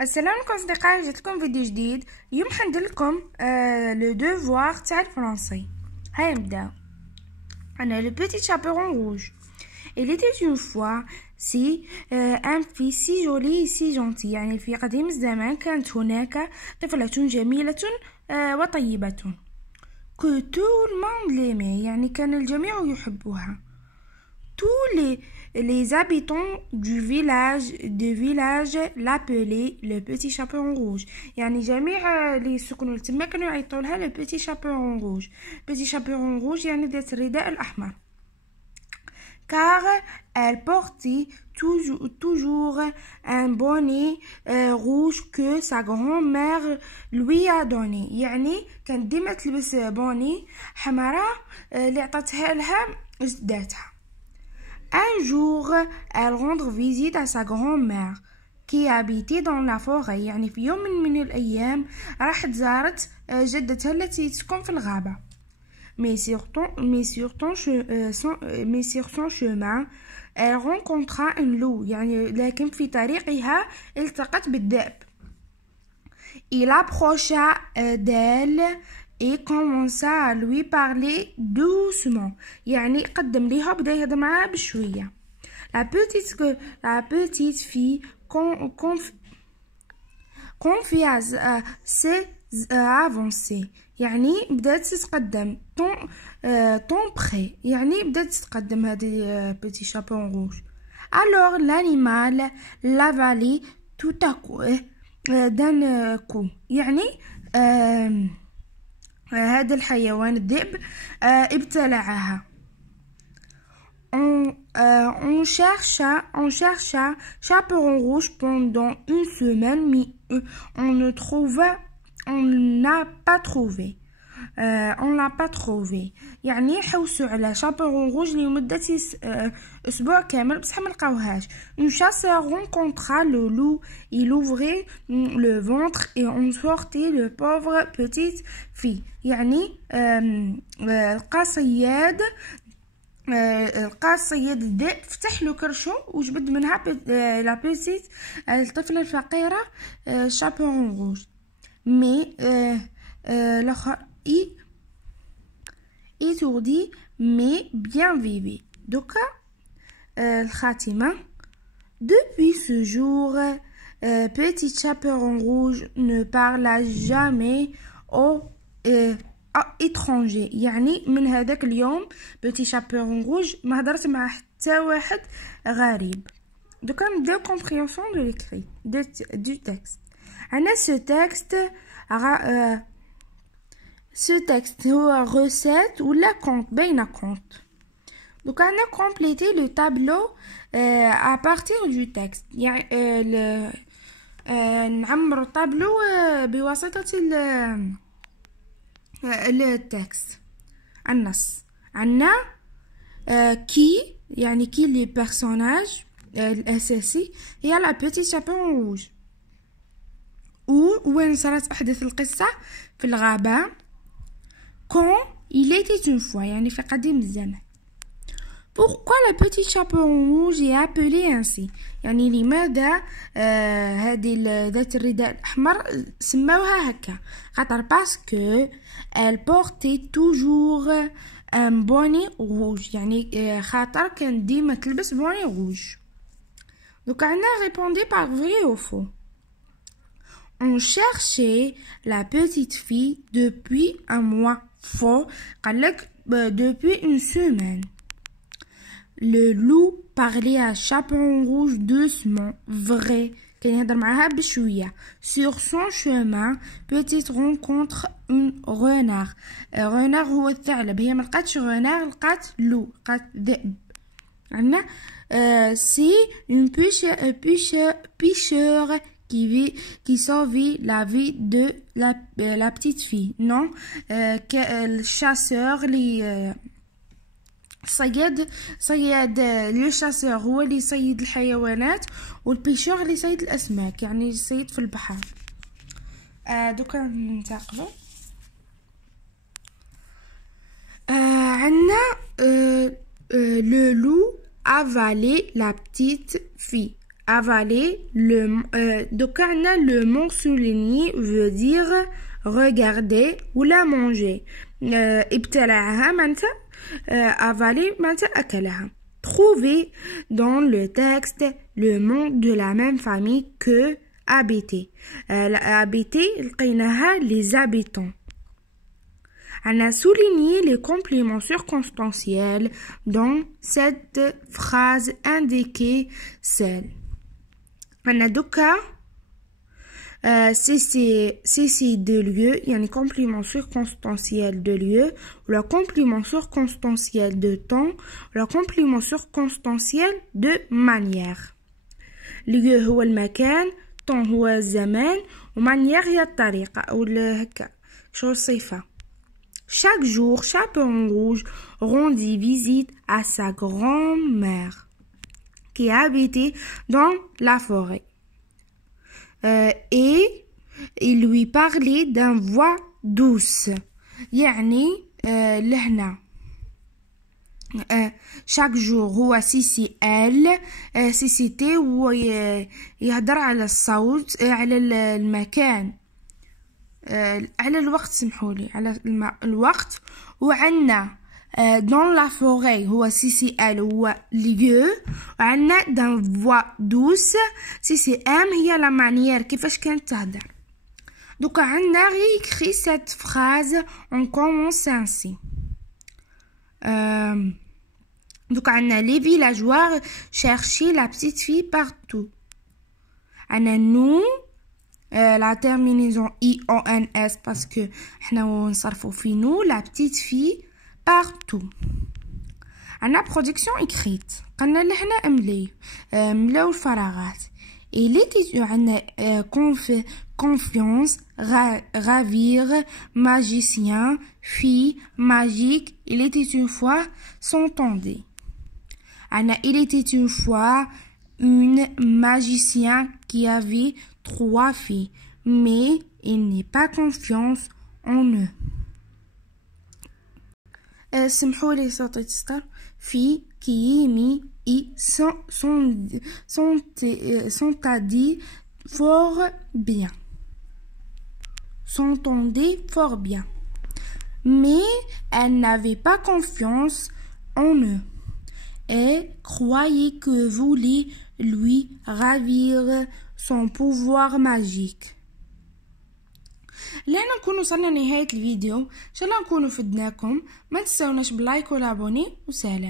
السلام عليكم اصدقائي، جيت لكم فيديو جديد. اليوم حندير لكم لو دوفوار تاع الفرنسي. هيا نبداو. انا لو بيتي شابيرون روج. Il était une fois un fils si joli et si gentil. يعني في قديم الزمان كانت هناك طفلة جميلة وطيبة. que tout le monde l'aimait. يعني كان الجميع يحبها. Tous les habitants du village l'appelaient le petit chaperon rouge. يعني جميع اللي يسكنوا تما كانوا يعيطوا لها le petit chaperon rouge. petit chaperon rouge يعني ذات الرداء الأحمر. car elle portait toujours un bonnet rouge que sa grand-mère lui a donné. يعني كانت ديما تلبس بوني حمراء اللي عطاتها لها جداتها. Un jour, elle rend visite à sa grand-mère qui habitait dans la forêt. يعني في يوم من الأيام راحت زارت جدتها التي تسكن في الغابة. Mais sur son chemin, elle rencontra un loup. يعني لكن في طريقها التقت بالذئب. Il approcha d'elle et commença à lui parler doucement. يعني قدم ليها وبدا يهضر معاها بشوية. La petite fille confia ses avancées. يعني بدات تتقدم ton près. يعني بدات تتقدم هذه petit chaperon rouge. Alors l'animal l'avalait tout à coup d'un coup. يعني هذا الحيوان الذئب ابتلعها. On chercha chaperon rouge pendant une semaine, mais on n'a pas trouvé. يعني حوسوا على chaperon rouge لمدة أسبوع كامل بصح ما لقاوهاش. Un chasseur rencontra le loup. Il ouvrait le ventre et on sortait le pauvre petite fille. يعني لقى صياد الذئب فتح له كرشو وجبد منها لا بيتيت الطفلة الفقيرة chaperon rouge. mais l'autre étourdi mais bien vivait. دوكا الخاتمة. Depuis ce jour, petit chaperon rouge ne parla jamais aux étrangers. يعني من هذاك اليوم petit chaperon rouge ما هضرت مع حتى واحد غريب. دوكا نبداو compréhension de l'écrit du texte. عندنا ce texte هو recette ولا compte بين compte. Donc on a complété le tableau à partir du texte. يعني نعمر الطابلو بواسطة التكست. النص عنا كي يعني كي لي بيرسوناج الأساسي هي لا بيتي شابون روج. وين صارت أحداث القصة في الغابة. quand il était une fois يعني في قديم الزمان. Pourquoi le petit chaperon rouge est appelé ainsi. يعني لماذا هذه ذات الرداء الأحمر سموها هكا. خاطر باسكو elle portait toujours un bonnet rouge. يعني خاطر كان ديما تلبس bonnet rouge. donc عنا répondez par vrai ou faux. On cherchait la petite fille depuis un mois. faux. قالك depuis une semaine. Le loup parlait à chaperon rouge doucement. vrai. كان يهضر معاها بشوية. sur son chemin petite rencontre un renard. renard هو الثعلب. هي ملقاتش renard لقات loup لقات ذئب. عندنا c'est une pêcheur qui sauvait la vie de la petite fille. non le chasseur صياد لو شاسور هو اللي يصيد الحيوانات والبيشور اللي يصيد الأسماك يعني يصيد في البحر. دوكا ننتقلوا. عندنا le loup avalait la petite fille. avaler. Donc le mot souligné veut dire regarder ou la manger. ابتلعها معناتها avaler معناتها أكلها. Trouver dans le texte le nom de la même famille que habiter. Habiter لقيناها les habitants. On a souligné les compléments circonstanciels dans cette phrase indiquée celle. On a deux cas. C'est de lieu, il y a un complément circonstanciel de lieu, ou le complément circonstanciel de temps, ou le complément circonstanciel de manière. lieu هو المكان, temps هو الزمان, و manière هي الطريقة أو هكا شو الصفة. Chaque jour, Chaperon Rouge rendit visite à sa grand-mère qui habitait dans la forêt. Et il lui parlait d'une voix douce. يعني لهنا chaque jour هو سي elle سيتي هو يهدر على الصوت على المكان على الوقت سمحولي على الوقت وعنا dans la forêt هو سي elle هو lieu وعنا d'un voix douce سي ام هي la manière كيفاش كانت تهدر. دوكا عنا réécrit cette phrase on commence ainsi. دوكا عنا les villageois cherchaient la petite fille partout. عنا nous la terminaison IONS parce que احنا نصرفوا في nous la petite fille partout. عنا production écrite قلنا لهنا املي ملاو الفراغات. Il était عنا confiance, ravir, magicien, fille, magique. Il était une fois, s'entendait. عنا il était une fois une magicien qui avait 3 filles, mais il n'est pas confiance en eux. سمحولي صوتي تستر. filles qui aiment et sont à dire fort bien. S'entendaient fort bien. Mais elle n'avait pas confiance en eux. Et croyait que voulait lui ravir son pouvoir magique. لهنا نكونوا وصلنا لنهاية الفيديو. ان شاء الله نكونوا فدناكم. ما تنساوناش باللايك والابوني وسلام.